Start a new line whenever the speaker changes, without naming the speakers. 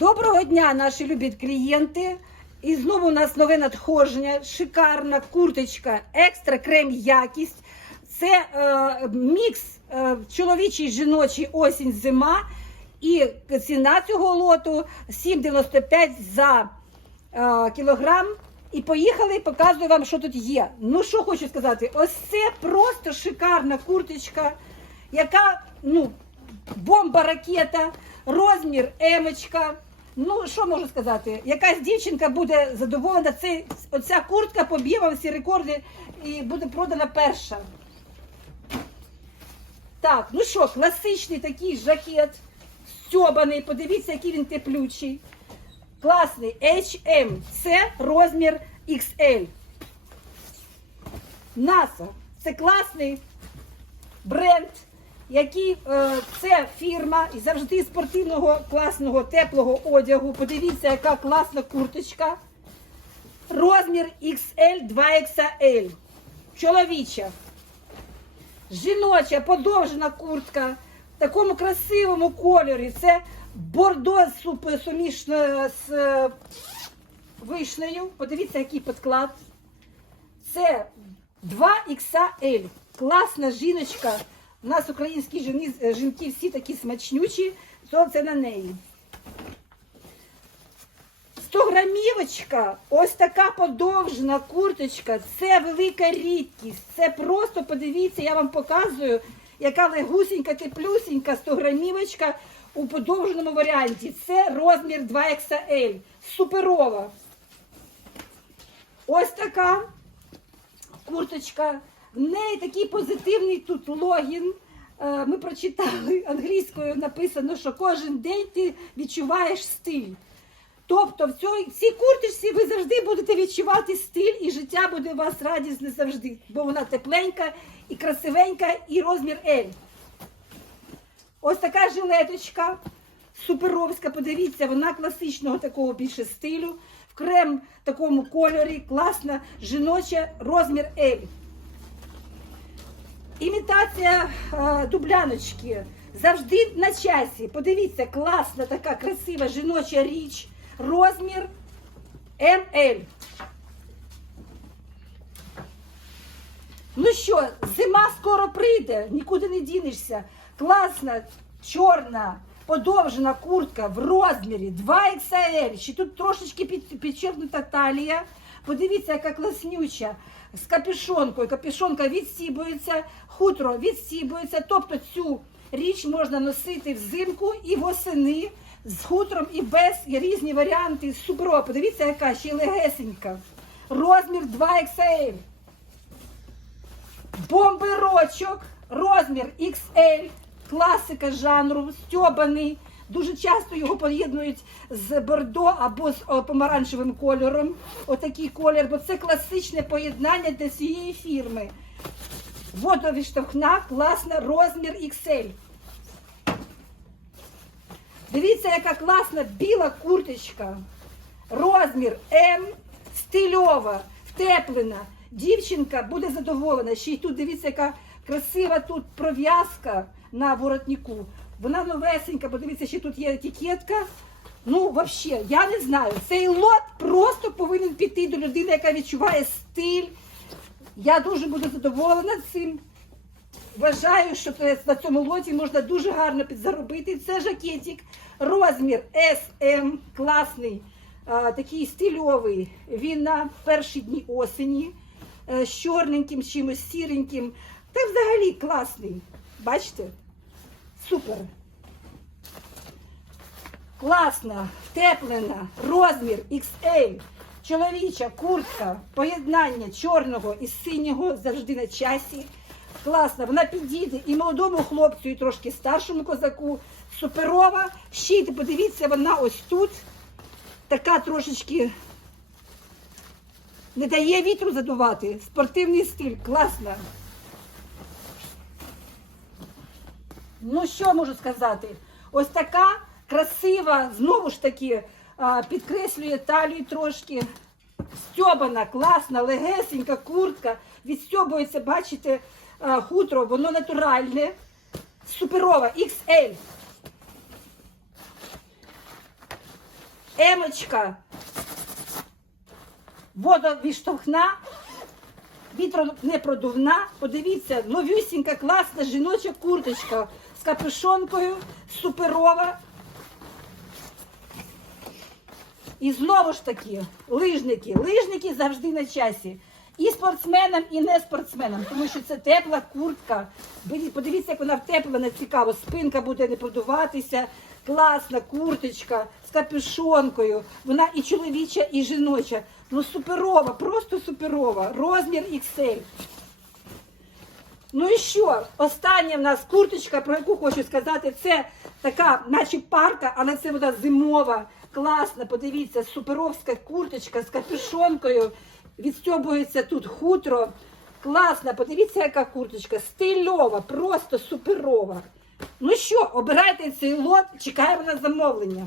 Доброго дня, наші любі клієнти. І знову у нас нове надходження. Шикарна курточка, екстра крем якість. Це е, мікс е, чоловічий, жіночий осінь, зима. І ціна цього лоту 7,95 за е, кілограм. І поїхали, показую вам, що тут є. Ну, що хочу сказати, ось це просто шикарна курточка, яка, ну, бомба ракета, розмір емочка. Ну, що можу сказати? Якась дівчинка буде задоволена. Це, оця куртка поб'є вам всі рекорди і буде продана перша. Так, ну що, класичний такий жакет, стьобаний, подивіться, який він теплючий. Класний HM. Це розмір XL. NASA. Це класний бренд, який е, це фірма і завжди спортивного класного теплого одягу. Подивіться, яка класна курточка. Розмір XL 2XL. Чоловіча. Жіноча подовжена куртка в такому красивому кольорі. Це бордо сумішно з е, вишнею. Подивіться, який підклад. Це 2XL. Класна жіночка. У нас українські жіни, е, жінки всі такі смачнючі, то це на неї. 100 грамівочка, ось така подовжена курточка. Це велика рідкість. Це просто подивіться, я вам показую, яка легусінька, теплюсінька 100 грамівочка у подовженому варіанті. Це розмір 2XL. Суперова. Ось така курточка. В неї такий позитивний тут логін. Е, Ми прочитали англійською написано, що кожен день ти відчуваєш стиль. Тобто в цій, цій курточці ви завжди будете відчувати стиль, і життя буде у вас радісне завжди, бо вона тепленька і красивенька, і розмір L. Ось така жилеточка суперовська, подивіться, вона класичного такого більше стилю, в крем такому кольорі, класна, жіноча, розмір L. Імітація е, дубляночки завжди на часі. Подивіться, класна така красива жіноча річ. Розмір МЛ. Ну що, зима скоро прийде, нікуди не дінешся. Класна, чорна, подовжена куртка в розмірі 2XL. Ще тут трошечки підчеркнута талія. Подивіться, яка класнюча. З капюшонкою. Капюшонка відстібується, хутро відстібується. Тобто цю річ можна носити взимку і восени з хутром і без є різні варіанти. Суперова. Подивіться, яка ще легесенька. Розмір 2XL. Бомберочок, розмір XL, класика жанру, стьобаний. Дуже часто його поєднують з бордо або з помаранчевим кольором. Отакий колір, бо це класичне поєднання для цієї фірми. Водовіштовхна, класна, розмір XL. Дивіться, яка класна біла курточка. Розмір М, стильова, втеплена. Дівчинка буде задоволена. Ще й тут дивіться, яка красива тут пров'язка на воротнику. Вона новесенька, подивіться, ще тут є етикетка. Ну, взагалі, я не знаю. Цей лот просто повинен піти до людини, яка відчуває стиль. Я дуже буду задоволена цим. Вважаю, що на цьому лоті можна дуже гарно підзаробити. Це жакетик, розмір SM, класний, такий стильовий. Він на перші дні осені, е, з чорненьким, чимось сіреньким. Та взагалі класний. Бачите? Супер. Класна, втеплена, розмір XL, чоловіча куртка, поєднання чорного і синього завжди на часі. Класна, вона підійде і молодому хлопцю, і трошки старшому козаку. Суперова. Ще й подивіться, вона ось тут. Така трошечки не дає вітру задувати. Спортивний стиль, класна. Ну, що можу сказати? Ось така красива, знову ж таки, підкреслює талію трошки. Стьобана, класна, легесенька куртка. Відстьобується, бачите, хутро, воно натуральне. Суперова, XL. Емочка водовіштовхна, вітронепродувна. Подивіться, новюсінька, класна жіноча курточка з капюшонкою, суперова. І знову ж таки, лижники. Лижники завжди на часі. І спортсменам, і не спортсменам, тому що це тепла куртка. Подивіться, як вона втеплена, цікаво. Спинка буде не продуватися. Класна курточка з капюшонкою. Вона і чоловіча, і жіноча. Ну суперова, просто суперова. Розмір XL. Ну і що? Остання в нас курточка, про яку хочу сказати, це така, наче парка, але це вона зимова, класна. Подивіться, суперовська курточка з капюшонкою. Відстьобується тут хутро. Класна, подивіться, яка курточка, стильова, просто суперова. Ну що, обирайте цей лот, чекаємо на замовлення.